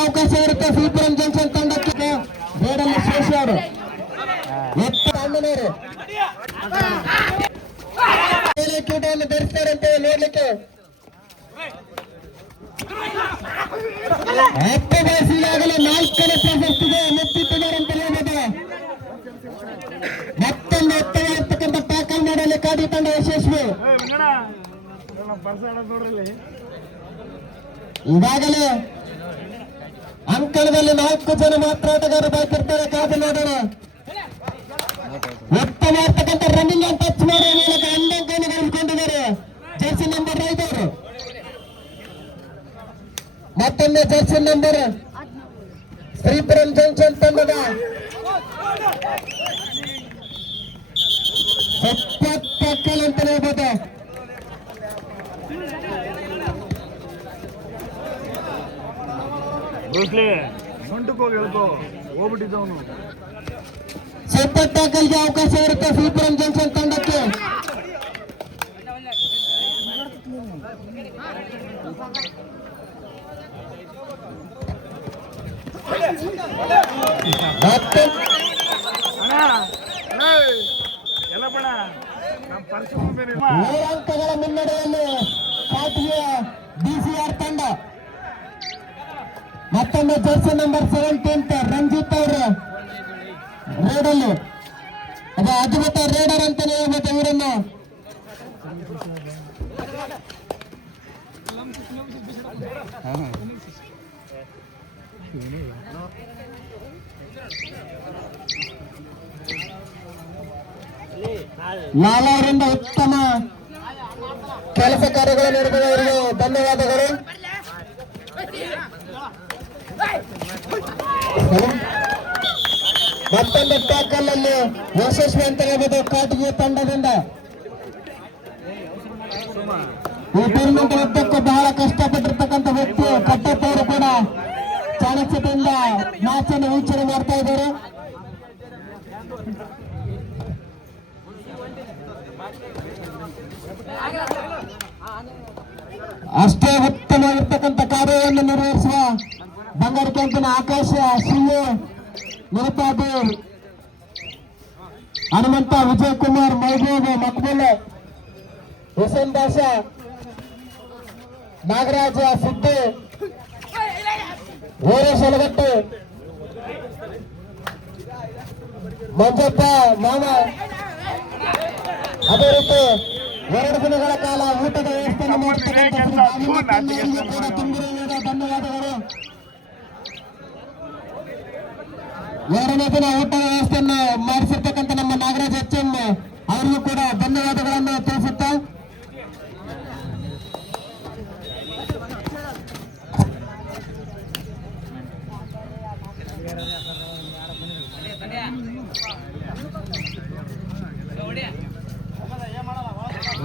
ಅವಕಾಶ ಇರುತ್ತೆ ಸಿಪುರಂ ಜಂಕ್ಷನ್ ತಂಡಕ್ಕೆ ರೋಡಲ್ಲಿ ಶೇಷಿ ಅವರು ಕೀಟವನ್ನು ಧರಿಸ್ತಾರಂತೆ ನೋಡ್ಲಿಕ್ಕೆ ಹತ್ತು ವಯಸ್ಸಿಗಾಗಲೇ 4ನೇ ಪ್ರಶಸ್ತಿಗೆ ಮೆಚ್ಚಿಟ್ಟಿದ್ದಾರಂತ ಹೇಳ್ಬೋದು. ಮತ್ತೊಂದು ಎತ್ತರವಾಗಿರ್ತಕ್ಕಂಥ ಟ್ಯಾಕಲ್ ಮಾಡಲು ಕಾಡಿ ತಂಡ ಯಶಸ್ವಿ. ಈಗಾಗಲೇ ಅಂಕಣದಲ್ಲಿ 4 ಜನ ಮಾತ್ರ ಆಟಗಾರರು ಬಾಕಿರ್ತಾರೆ. ಕಾದು ನೋಡೋಣ. ಉತ್ತಮವಾಗಿರ್ತಕ್ಕಂಥ ರನ್ನಿಂಗ್ ಅನ್ನು ಟಚ್ ಮಾಡುವ ಮೂಲಕ ಅಂಕವನ್ನು ಗಳಿಸಿಕೊಂಡಿದ್ದಾರೆ ಜರ್ಸಿ ನಂಬರ್ 5 ಅವರು. ಮತ್ತೊಂದು ಜರ್ಸಿ ನಂಬರ್ ಶ್ರೀಪುರಂ ಜಂಕ್ಷನ್ ತಂಡದ ಸತ್ಯಕ್ಕಲ್ ಅಂತ ಹೇಳ್ಬೋದು. ಸೂಪರ್ ಟ್ಯಾಕಲ್ಗೆ ಅವಕಾಶ ಇರುತ್ತೆ ಶ್ರೀಪುರಂ ಜಂಕ್ಷನ್ ತಂಡಕ್ಕೆ. ಮತ್ತೆ 3 ಅಂಕಗಳ ಮುನ್ನಡೆಯಲ್ಲಿ ಕಾಟಿಯ ಡಿಸಿಆರ್ ತಂಡ. ಮತ್ತೊಮ್ಮೆ ಜರ್ಸಿ ನಂಬರ್ 17 ರಂಜಿತ್ ಅವರು ರೇಡಲ್ಲಿ ಅದು ಅದ್ಭುತ ರೇಡರ್ ಅಂತಾನೆ ಹೇಳ್ಬೋದು ಇವರನ್ನು. ನಾಲ್ವರಿಂದ ಉತ್ತಮ ಕೆಲಸ ಕಾರ್ಯಗಳು ನಡೆದವರಿಗೆ ಧನ್ಯವಾದಗಳು. ಮತ್ತೊಂದು ಟ್ಯಾಕಲ್ ಅಲ್ಲಿ ಯಶಸ್ವಿ ಅಂತ ಹೇಳ್ಬೋದು ಕಾಟಿಗೆ ತಂಡದಿಂದ. ಈ ಟೂರ್ನಮೆಂಟ್ ಉದ್ದಕ್ಕೂ ಬಹಳ ಕಷ್ಟಪಟ್ಟಿರ್ತಕ್ಕಂಥ ವ್ಯಕ್ತಿ ಕಟ್ಟಪ್ಪ ಅವರು ಕೂಡ ಚಾಣಕ್ಯತೆಯಿಂದ ಮ್ಯಾಚ್ ಅನ್ನು ವೀಕ್ಷಣೆ ಮಾಡ್ತಾ ಇದ್ದಾರೆ. ಅಷ್ಟೇ ಉತ್ತಮವಾಗಿರ್ತಕ್ಕಂಥ ಕಾರ್ಯವನ್ನು ನಿರ್ವಹಿಸುವ ಬಂಗಾರು ಕ್ಯಾಂಪಿನ ಆಕಾಶ ಸಿಂಹೆ ಮುರುತಾದೇವ್ ಹನುಮಂತ ವಿಜಯ್ ಕುಮಾರ್ ಮೈಬೂಬ್ ಮಕ್ಬುಲ್ ಹುಸೇನ್ ಬಾಷಾ ನಾಗರಾಜ ಸಿದ್ದು ವೀರೇಶ್ ಅಲಗಟ್ಟಿ ಮಂಜಪ್ಪ ಮಾಮ. ಅದೇ ರೀತಿ 2 ದಿನಗಳ ಕಾಲ ಊಟದ ವ್ಯವಸ್ಥೆಯನ್ನು ಮಾಡತಕ್ಕಂಥ ಧನ್ಯವಾದಗಳು. 2ನೇ ದಿನ ಊಟದ ವ್ಯವಸ್ಥೆಯನ್ನು ಮಾಡಿಸಿರ್ತಕ್ಕಂಥ ನಮ್ಮ ನಾಗರಾಜ್ HM ಅವರಿಗೂ ಕೂಡ ಧನ್ಯವಾದಗಳನ್ನು ತಿಳಿಸುತ್ತಾ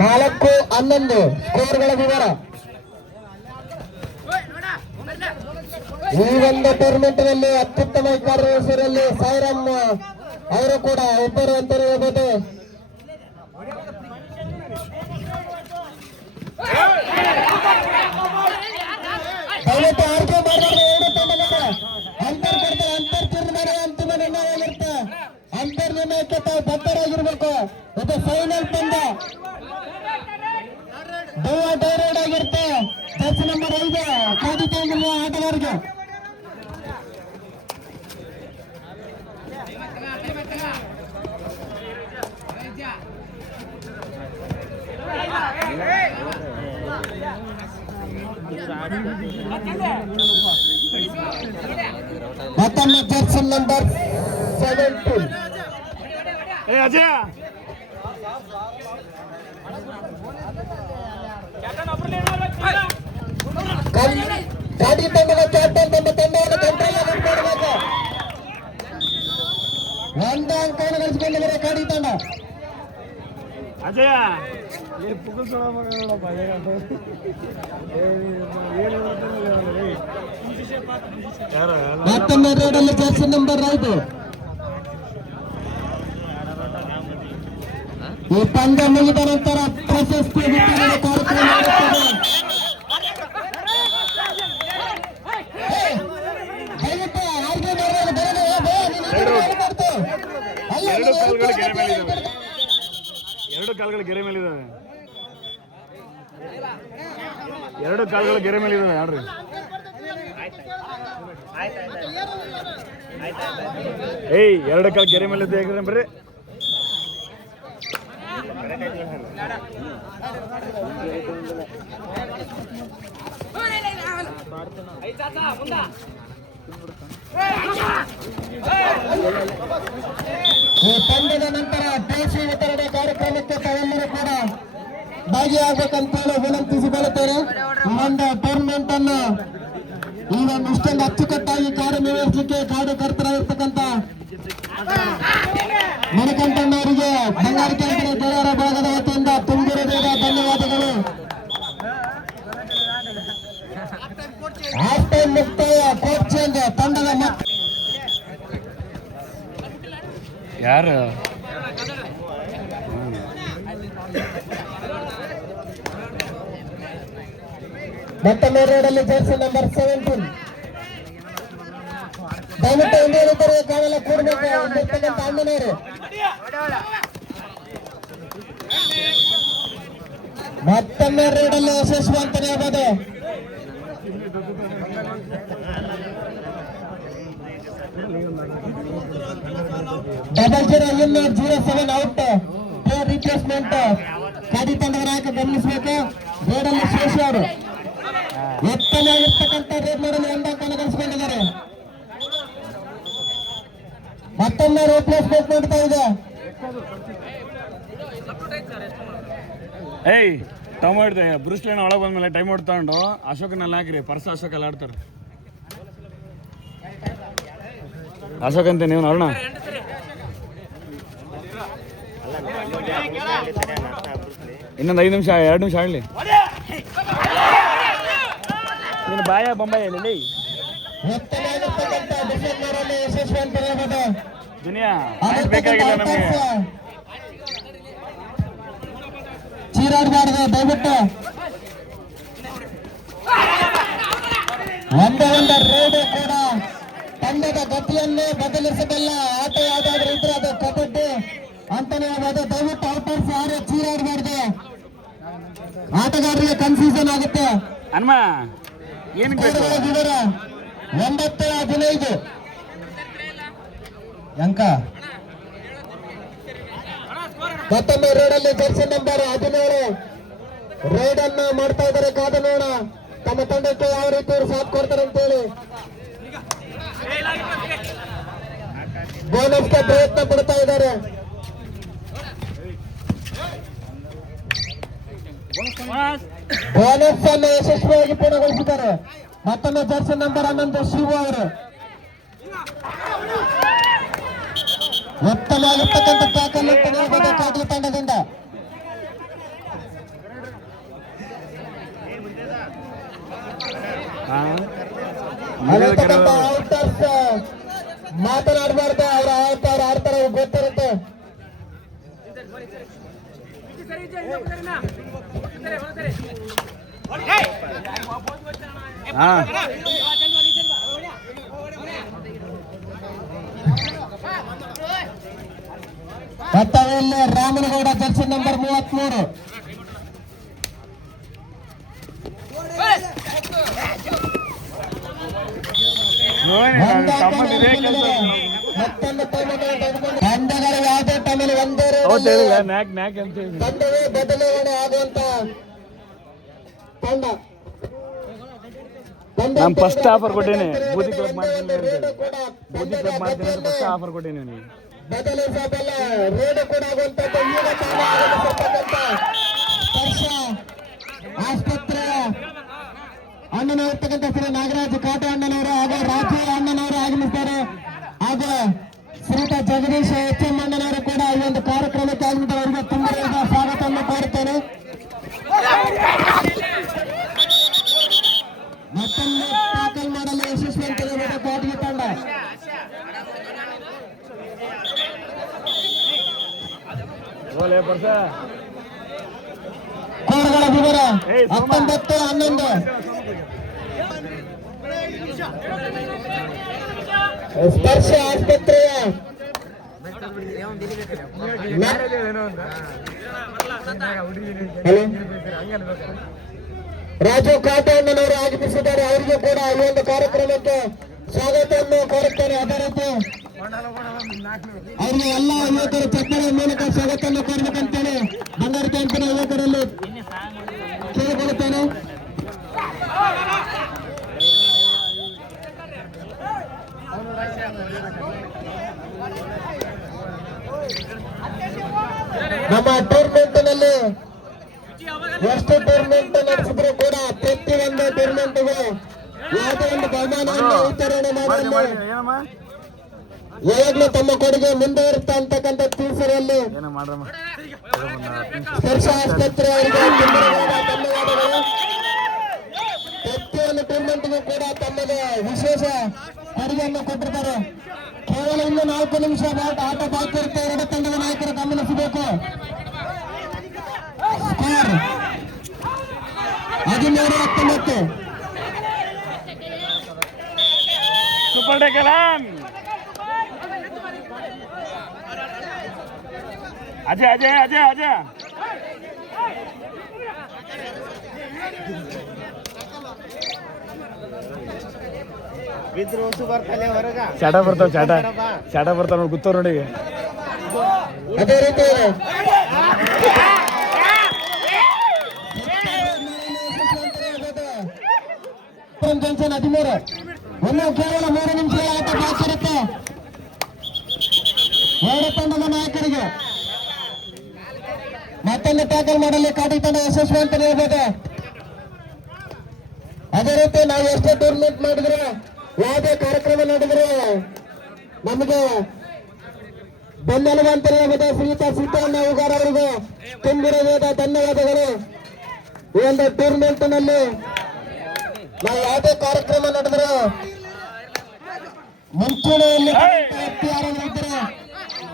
ನಾಲ್ಕು 11 ಸ್ಕೋರ್ಗಳ ವಿವರ. ಈ ಒಂದು ಟೂರ್ನಮೆಂಟ್ ನಲ್ಲಿ ಅತ್ಯುತ್ತಮ ಕಾರ್ಯದರ್ಶಿಯಲ್ಲಿ ಸಾಯಿರಾಮ್ ಅವರು ಕೂಡ ಒಬ್ಬರು ಅಂತ ಹೇಳ್ಬೋದು. ದಯವಿಟ್ಟು ಆರ್ಕೆ ಮಾಡಿದ್ರೆ 2 ತಂಡಗಳು ಅಂತರ್ ಕೊಡ್ತಾರೆ. ಅಂತರ್ಜೀರ್ಣ ಮಾಡಿ ಅಂತಿಮ ನಿರ್ಣಯವಾಗಿರುತ್ತೆ. ಅಂತರ್ ನಿರ್ಣಯಕ್ಕೆ ತಾವು ಬದ್ಧರಾಗಿರ್ಬೇಕು. ಇದು ಫೈನಲ್ ಪಂದ್ಯ ಡೈರೆಕ್ಟ್ ಆಗಿರುತ್ತೆ. ಜರ್ಸಿ ನಂಬರ್ 5 ಕಾಟಿ ತಂಡ ಆಟಗಾರರಿಗೆ. ಮತ್ತೊಮ್ಮೆ ಜರ್ಸಿ ನಂಬರ್ 17 ಗಾಡಿ ತಂಡದ ಕ್ಯಾಪ್ಟನ್ ತಮ್ಮ ತಂಡವನ್ನು ಕಂಟ್ರೋಲ್ ಮಾಡಬೇಕು. 1 ಅಂಕವನ್ನು ಗಳಿಸಿಕೊಂಡಿದ್ದಾರೆ ಗಾಡಿ ತಂಡ. ಅಜಯ ಮತ್ತೊಮ್ಮೆ ರೋಡಲ್ಲಿ ಜರ್ಸಿ ನಂಬರ್ 5 ಈ ಪಂದ್ಯ ಮುಗಿದ ನಂತರ ಪ್ರಶಸ್ತಿ ವಿತರಣೆ ಕಾರ್ಯಕ್ರಮ ನಡೆಯುತ್ತದೆ. ದಯವಿಟ್ಟು ಆರ್ಗ್ಯೂ ಮಾಡೋದು ಬೇಡ. ಎರಡು ಕಾಲುಗಳು ಗೆರೆ ಮೇಲಿದ್ದಾವೆ. ಎರಡು ಕಾಲುಗಳು ಗೆರೆ ಮೇಲಿದ್ದಾವೆ ನೋಡ್ರಿ. ಏಯ್ ಎರಡು ಕಾಲು ಗೆರೆ ಮೇಲೆ ಬರ್ರಿ. ಈ ಪಂದ್ಯದ ನಂತರ ಟ್ರೋಫಿ ವಿತರಣೆ ಕಾರ್ಯಕ್ರಮಕ್ಕೆ ತಾವೆಲ್ಲರೂ ಕೂಡ ಭಾಗಿಯಾಗಬೇಕಂತೇಳಿ ವಿನಂತಿಸಿಕೊಳ್ಳುತ್ತೇವೆ. ಈ ಒಂದು ಟೂರ್ನಮೆಂಟ್ ಅನ್ನು ಈ ಒಂದು ಇಷ್ಟೊಂದು ಅಚ್ಚುಕಟ್ಟಾಗಿ ಕಾರ್ಯನಿರ್ವಹಿಸಲಿಕ್ಕೆ ಕಾರ್ಯಕರ್ತರಾಗಿರ್ತಕ್ಕಂಥ ಮಣಿಕಂಠಣ್ಣವರಿಗೆ ಬಂಗಾರಕೆರೆ ಗೆಳೆಯರ ಬಳಗದ ವತಿಯಿಂದ ತುಂಬಿರಬೇಡ ಧನ್ಯವಾದಗಳು. ಹಾಫ್ ಟೈಮ್ ಮುಕ್ತಾಯ. ಕೋಚ್ ಚೇಂಜ್ ತಂಡದ ಯಾರು ಮತ್ತೊಮ್ಮೆ ರೋಡಲ್ಲಿ ಜರ್ಸಿ ನಂಬರ್ 17 ದಯವಿಟ್ಟು ಹಿಂದಿರುತ್ತಾರೆ ಕಾವೆಲ್ಲ ಕೂಡಬೇಕು ಅಣ್ಣನವರು. ಮತ್ತೊಮ್ಮೆ ರೋಡಲ್ಲಿ ಯಶಸ್ವಿ ಅಂತಾನೆ ಹೇಳ್ಬೋದು. $0007 ಔಟ್. ಪ್ಲೇಯರ್ ರಿಪ್ಲೇಸ್ಮೆಂಟ್ ಖಾದಿ ತಂಡದ ನಾಯಕ ಗಮನಿಸಬೇಕು. ರೋಡಲ್ಲಿ ಶೇಷ ಅವರು ಎತ್ತಲಾಗಿರ್ತಕ್ಕಂಥ ರೇಟ್ ಮಾಡಲು ಒಂದಾಂಕನ ಗಳಿಸಿಕೊಂಡಿದ್ದಾರೆ. ಮತ್ತೊಮ್ಮೆ ರಿಪ್ಲೇಸ್ಮೆಂಟ್ ಮಾಡ್ತಾ ಇದೆ. ಏಯ್ ಟೈಮ್ ಆಡ್ದೆ ಬ್ರೂಸ್ ಲೈನ್ ಒಳಗೆ ಬಂದ್ಮೇಲೆ ಟೈಮ್ ಔಟ್ ತಗೊಂಡು ಅಶೋಕನೆಲ್ಲ ಹಾಕಿರಿ. ಪರ್ಸ ಅಶೋಕ್ ಎಲ್ಲ ಆಡ್ತಾರೆ. ಅಶೋಕ್ ಅಂತ ನೀವು ನೋಡೋಣ. ಇನ್ನೊಂದು 5 ನಿಮಿಷ 2 ನಿಮಿಷ ಆಡಲಿ. ನೀನು ಬಾಯ ಬೊಂಬಾಯಿ ಹೇಳಿ ದುನಿಯಾ ಬೇಕಾಗಿಲ್ಲ ನಮಗೆ. ಚೀರಾಡಬಾರ್ದು ದಯವಿಟ್ಟು. ಒಂದೇ ಒಂದು ರೇಡಿಯೋ ಕೂಡ ತಂಡದ ಗತಿಯನ್ನೇ ಬದಲಿಸಬಲ್ಲ ಆಟ ಯಾವ್ದಾದ್ರು ಇದ್ರೆ ಅದು ಕಬಡ್ಡಿ ಅಂತಾನೆ ಹೇಳ್ಬೋದು. ದಯವಿಟ್ಟು ಔಟರ್ಸ್ ಯಾರು ಚೀರಾಡಬಾರ್ದು. ಆಟಗಾರರಿಗೆ ಕನ್ಫ್ಯೂಷನ್ ಆಗುತ್ತೆ. ಹನುಮ ಏನು 9-15 ಅಂಕ. ಮತ್ತೊಮ್ಮೆ ರೋಡಲ್ಲಿ ಜರ್ಸಿ ನಂಬರ್ 17 ರೈಡ್ ಅನ್ನ ಮಾಡ್ತಾ ಇದ್ದಾರೆ. ಕಾದ ನೋಡ ತಮ್ಮ ತಂಡಕ್ಕೆ ಯಾವ ರೀತಿ ಸಾಥ್ ಕೊಡ್ತಾರೆ ಅಂತೇಳಿ ಬೋನಸ್ಗೆ ಪ್ರಯತ್ನ ಪಡ್ತಾ ಇದ್ದಾರೆ. ಬೋನಸ್ ಅನ್ನು ಯಶಸ್ವಿಯಾಗಿ ಪೂರ್ಣಗೊಳಿಸಿದ್ದಾರೆ. ಮತ್ತೊಮ್ಮೆ ಜರ್ಸಿ ನಂಬರ್ 11 ಶಿವು ಅವರು ಉತ್ತಮವಾಗಿರ್ತಕ್ಕಂಥ ಟ್ಯಾಕಲ್ ಕಾಗಿ ತಂಡದಿಂದ. ಔಟರ್ಸ್ ಮಾತನಾಡಬಾರ್ದು. ಅವ್ರು ಆಡ್ತಾರೆ ಗೊತ್ತಿರುತ್ತೆ. ಮತ್ತವೆಲ್ಲ ರಾಮನಗೌಡ ಜರ್ಸಿ ನಂಬರ್ 33 ತಂಡಗಳು ಯಾವುದೇ ಟೈಮಲ್ಲಿ ಒಂದೇ ತಂಡವೇ ಬದಲಾವಣೆ ಆಗುವಂತ ತಂಡ. ನಾನು ಫಸ್ಟ್ ಆಫರ್ ಕೊಟ್ಟೇನೆ. ಬೂದಿ ಕ್ಲಬ್ ಮಾಡ್ತೀನಿ ಫಸ್ಟ್ ಆಫರ್ ಕೊಟ್ಟೇನೆ. ನೀವು ಬದಲಿಸಬಲ್ಲ ರೇಡು ಕೂಡ ಆಗುವಂತದ್ದು. ಈಗ ಸ್ಪರ್ಶ ಆಸ್ಪತ್ರೆ ಅಣ್ಣನವರ್ತಕ್ಕಂಥ ಶ್ರೀ ನಾಗರಾಜ್ ಕಾಟ ಅಣ್ಣನವರು ಹಾಗೂ ರಾಜು ಅಣ್ಣನವರು ಆಗಮಿಸ್ತಾರೆ. ಹಾಗೂ ಶ್ರೀತ ಜಗದೀಶ್ HM ಅಣ್ಣನವರು ಕೂಡ ಈ ಒಂದು ಕಾರ್ಯಕ್ರಮಕ್ಕೆ ಆಗಮಿಸಿದ ಅವರಿಗೆ ತುಂಬ ಸ್ವಾಗತವನ್ನು ಕೋರುತ್ತೇನೆ. ಮತ್ತೊಮ್ಮೆ ಟ್ಯಾಕಲ್ ಮಾಡಲು ಯಶಸ್ವಿ ಅಂತ ಕಾಟಿಗೆ ತಂಡ. 19-11 ಸ್ಪರ್ಶ ಆಸ್ಪತ್ರೆಯ ರಾಜು ಕಾಟಣ್ಣನವರು ಆಗಮಿಸಿದ್ದಾರೆ. ಅವರಿಗೂ ಕೂಡ ಈ ಒಂದು ಕಾರ್ಯಕ್ರಮಕ್ಕೆ ಸ್ವಾಗತವನ್ನು ಕೋರುತ್ತೇನೆ. ಅದೇ ರೀತಿ ಅವರಿಗೆ ಎಲ್ಲ ಯುವಕರು ಚಪ್ಪರ ಮೂಲಕ ಸ್ವಾಗತವನ್ನು ಕೋರಬೇಕಂತೇಳಿ ಬಂಗಾರ ಕ್ಯಾಂಪಿನ ಯುವಕರಲ್ಲಿ ಕೇಳಿಕೊಳ್ಳುತ್ತೇನೆ. ನಮ್ಮ ಟೂರ್ನಮೆಂಟ್ನಲ್ಲಿ ಎಷ್ಟು ಟೂರ್ನಮೆಂಟ್ ನಡೆಸಿದ್ರು ಕೂಡ ಪ್ರತಿ ಒಂದು ಟೂರ್ನಮೆಂಟ್ಗೂ ಯಾವುದೇ ಒಂದು ಬಹುಮಾನವನ್ನು ವಿತರಣೆ ಮಾಡಲು ಯಾವಾಗಲೂ ತಮ್ಮ ಕೊಡುಗೆ ಮುಂದೆ ಇರುತ್ತಾ ಅಂತಕ್ಕಂಥ ತಿಳಿಸಿರಲ್ಲಿ ಸ್ಪರ್ಶ ಆಸ್ಪತ್ರೆ ಅವರಿಗೆ ಧನ್ಯವಾದಗಳು. ಪ್ರತಿಯೊಂದು ಟೂರ್ನಮೆಂಟ್ಗೂ ಕೂಡ ತಮ್ಮದು ವಿಶೇಷ ಕೊಡುಗೆಯನ್ನು ಕೊಟ್ಟಿರ್ತಾರೆ. ಕೇವಲ ಇನ್ನು 4 ನಿಮಿಷ ಆಟ ಬಾಕಿ ಇರುತ್ತೆ. ಎರಡು ತಂಡದ ನಾಯಕರು ಗಮನಿಸಬೇಕು. ಸ್ಕೋರ್ 13-19. ಸೂಪರ್ ಡೇಕಲಾನ್ ಅಜಯ್ ಅಜಯ್ ಅಜಯ್ ಅಜಯ್ ಚಾಟ ಬರ್ತಾವ ನೋಡಿ ಗೊತ್ತವ್ರ ನೋಡಿ. ಅದೇ ರೀತಿ ಜಂಕ್ಷನ್ 13 ಇನ್ನು ಕೇವಲ 3 ನಿಮಿಷಗಳ ಆಟ ಬಾಕಿ ಇರುತ್ತೆ. ಎರಡು ತಂಡದ ನಾಯಕರಿಗೆ ಮತ್ತೊಂದು ಟ್ಯಾಕಲ್ ಮಾಡಲು ಕಾಟಿ ತಂಡ ಯಶಸ್ವಿ ಅಂತ ಹೇಳ್ಬೋದು. ಅದೇ ರೀತಿ ನಾವು ಎಷ್ಟೇ ಟೂರ್ನಮೆಂಟ್ ಮಾಡಿದ್ರು ಯಾವುದೇ ಕಾರ್ಯಕ್ರಮ ನಡೆದ್ರು ನಮಗೆ ಬೆನ್ನೆಲುಬು ಅಂತ ಹೇಳ್ಬೋದು. ಶ್ರೀಯುತ ಸಿದ್ದಣ್ಣ ಹೂಗಾರ್ ಅವರಿಗೂ ತುಂಬಿರದ ಧನ್ಯವಾದಗಳು. ಈ ಒಂದು ಟೂರ್ನಮೆಂಟ್ ನಲ್ಲಿ ನಾವು ಯಾವುದೇ ಕಾರ್ಯಕ್ರಮ ನಡೆದ್ರು ಮುಂಚೂಣಿಯಲ್ಲಿ ಇದ್ದರೆ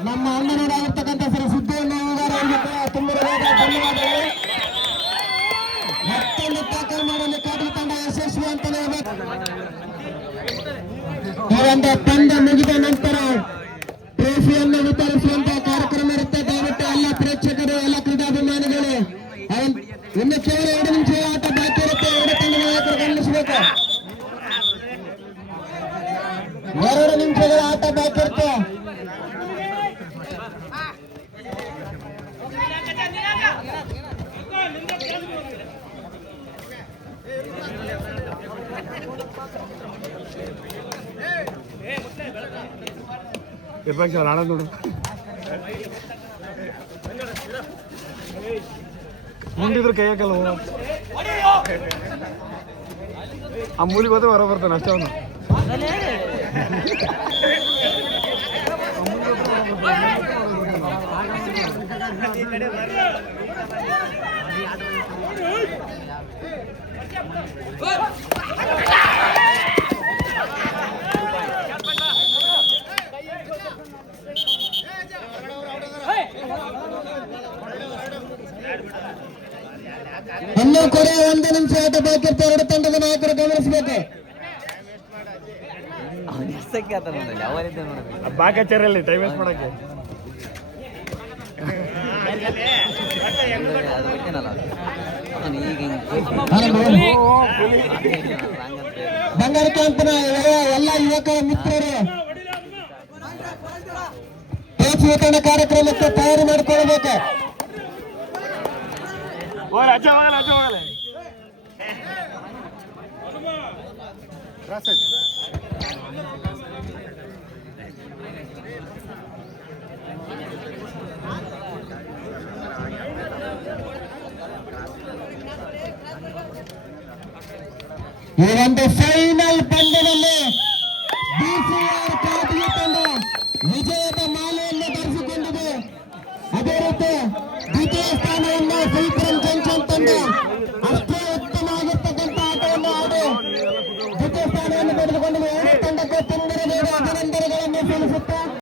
ನಮ್ಮ ಅಣ್ಣನಾಗಿರ್ತಕ್ಕಂಥ ಶ್ರೀ ಸಿದ್ದಣ್ಣ ಹೂಗಾರ್ ಅವರಿಗೆ ಕೂಡ ತುಂಬಿರದ ಧನ್ಯವಾದಗಳು. ಮತ್ತೊಂದು ಟ್ಯಾಕಲ್ ಮಾಡಲು ಕಾಟಿ ತಂಡ ಯಶಸ್ವಿ ಅಂತ ಹೇಳ್ಬೇಕು. ಈ ಒಂದು ಪಂದ್ಯ ಮುಗಿದ ನಂತರ ಟ್ರೋಫಿಯನ್ನು ವಿತರಿಸುವಂತಹ ಕಾರ್ಯಕ್ರಮ ಇರುತ್ತೆ. ದಯವಿಟ್ಟು ಎಲ್ಲ ಪ್ರೇಕ್ಷಕರು, ಎಲ್ಲ ಕ್ರೀಡಾಭಿಮಾನಿಗಳು ಇನ್ನು ಕೇವಲ 2 ನಿಮಿಷ ಆಟ ಬಾಕಿ ಇರುತ್ತೆ. ಎರಡು ತಂಡದ ನಾಯಕರು ಗಮನಿಸಬೇಕು. 2 ನಿಮಿಷಗಳ ಆಟ ಬಾಕಿ ಇರುತ್ತೆ. ಆಡ ನೋಡು ಮುಂದಿದ್ರು ಕೈ ಹಾಕಲ್ಲ. ಆ ಮೂಲಿಗೆ ಹೋದ್ರೆ ಹೊರ ಬರ್ತಾನೆ ಅಷ್ಟೇ ಅವನು. ಇನ್ನೂ ಕೂಡ 1 ನಿಮಿಷ ಆಟ ಬಾಕಿ ಇರುತ್ತೆ. ಎರಡು ತಂಡದ ನಾಯಕರು ಗಮನಿಸಬೇಕು. ಬಾಕಾಚಾರಲ್ಲಿ ಟೈಮ್ ವೇಸ್ಟ್ ಮಾಡಕ್ಕೆ ಬಂಗಾರ ಕ್ಯಾಂಪಿನ ಎಲ್ಲ ಯುವಕರ ಮಿತ್ರರು ವಿತರಣಾ ಕಾರ್ಯಕ್ರಮಕ್ಕೆ ತಯಾರಿ ಮಾಡಿಕೊಳ್ಳಬೇಕು. ಅಜ್ಜ ಹೋಗಲ್ಲ ಅಜ್ಜ ಹೋಗಲ್ಲ. ಈ ಒಂದು ಫೈನಲ್ ಪಂದ್ಯದಲ್ಲಿ ಬಿಸಿಆರ್ ಕಾಟಿಯ ತಂಡ ವಿಜಯದ ಮಾಲೆಯನ್ನು ಧರಿಸಿಕೊಂಡಿದೆ. ಅದೇ ರೀತಿ ದ್ವಿತೀಯ ಸ್ಥಾನವನ್ನು ಫುಲ್ಪುರಂ ಜಂಕ್ಷನ್ ತಂಡ